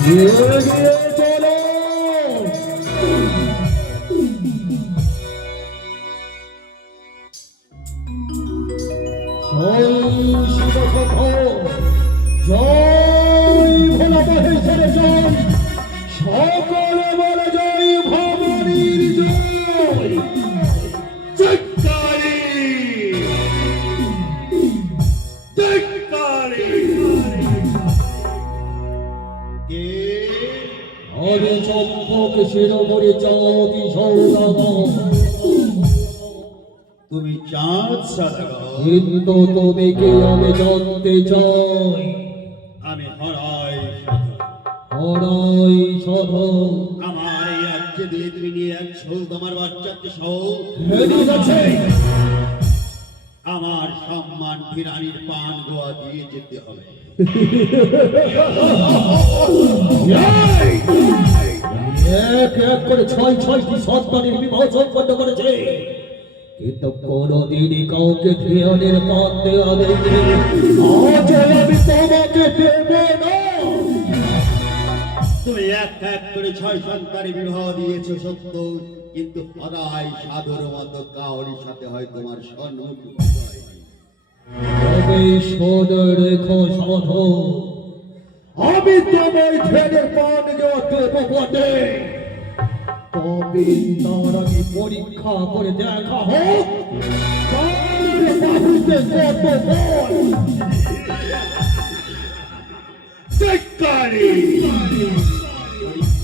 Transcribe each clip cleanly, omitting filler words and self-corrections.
এগিয়ে চলো। জয় শিবসখ, জয় ভোলা মহেশ্বর, জয় সকলে বলে জয় ভবানীর জয়। জয়কালী জয়কালী। কে? আমি চম্পক শিরোমণি চাঁদি সৌদাগর। তুমি চাঁদ সদাগর? কিন্তু তুমি কে আমি জানতে চাই। আমি হরাই সাধক। হরাই সাধক। আমার এই রাজ্যে দিয়ে তুমি নিয়ে যাচ্ছো তোমার বাচ্চাকে সহ। ঠিক আছে। আমার সম্মান ফিরানির পান গোয়া দিয়ে যেতে হবে। এক এক করে ছয় ছয়টি সন্তানের বিবাহ সম্পন্ন করেছে, কিন্তু কোনদিনই কাউকে ধ্যানের পান দেওয়া দেয়নি। আজ আমি তোমাকে দেব না। তুমি এক এক করে ছয় সন্তানের বিবাহ দিয়েছো সত্য, কিন্তু হরাই সাধুর মতো কাউরির সাথে হয় তোমার সম্মুখ হয়নি। তবে শোনো রেখো সাধু, আমি তোমায় ধ্যানের পান দেওয়া দেব বটে, তবে তার আগে পরীক্ষা করে দেখা হোক কার বাহুতে কত বল। জয়কালী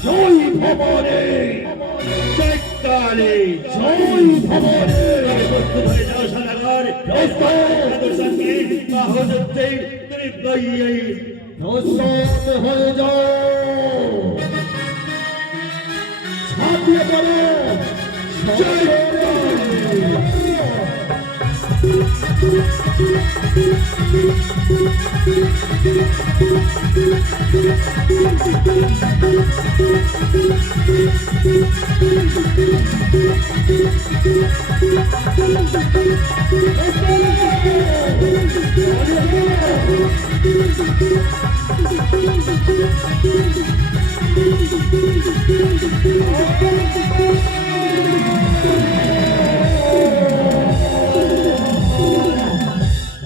জয় ভবানী, জয়কালী জয় ভবানী। প্রস্তুত হয়ে যাও সদাগর। সাধুর সঙ্গে বাহু যুদ্ধে তুমি বইয়েই প্রস্তুত হয়ে যাও। ছাপিয়ে পড়ো।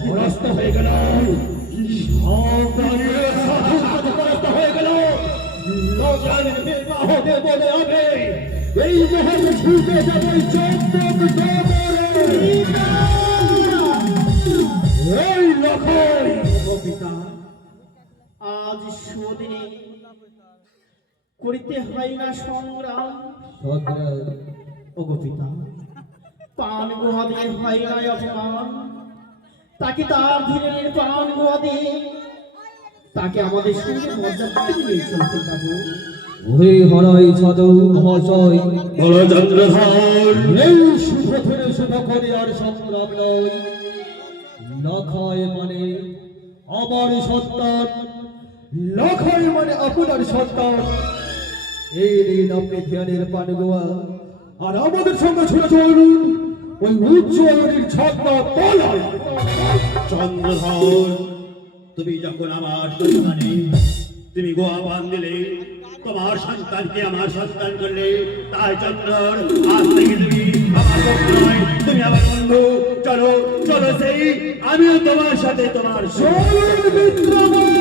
পরাস্ত হয়ে গেল, সাবধানের সাধু পরাস্ত হয়ে গেল। লোকের বিবাহ দেব হবে, এই মহল ছুটে যাবে চম্পক দমনে। এই লক্ষণ পিতা, আজ সুদিনে করিতে হয় না সংগ্রাম। ওগো পিতা, পান গুহা দিয়ে হয় না অপমান, তাকে তার ধীরে পান গুহা দিয়ে তাকে আমাদের সঙ্গে মর্যাদা দিয়ে চলতে যাবো। ওই হরাই সাধু মহাশয়, বড় চন্দ্রধর। এই শুভ ধরে শুভ করে আর সংগ্রাম নয়। লখায় মানে আমার সন্তান, লখায় মানে আপনার সন্তান। এই দিন আপনি ধ্যানের পান গোয়া আর আমাদের সঙ্গে ছুটে চলুন ওই উজ্জ্বলের ছাত্রা পালায়। চন্দ্রধর, তুমি যখন আমার সন্তানে তুমি গোয়া পান দিলে, তোমার সন্তানকে আমার সন্তান করলে, তাই চন্দ্র আজ থেকে তুমি আমার লোক নয়, তুমি আমার বন্ধু। চলো চলো, সেই আমিও তোমার সাথে তোমার চলুন মিত্রগণ।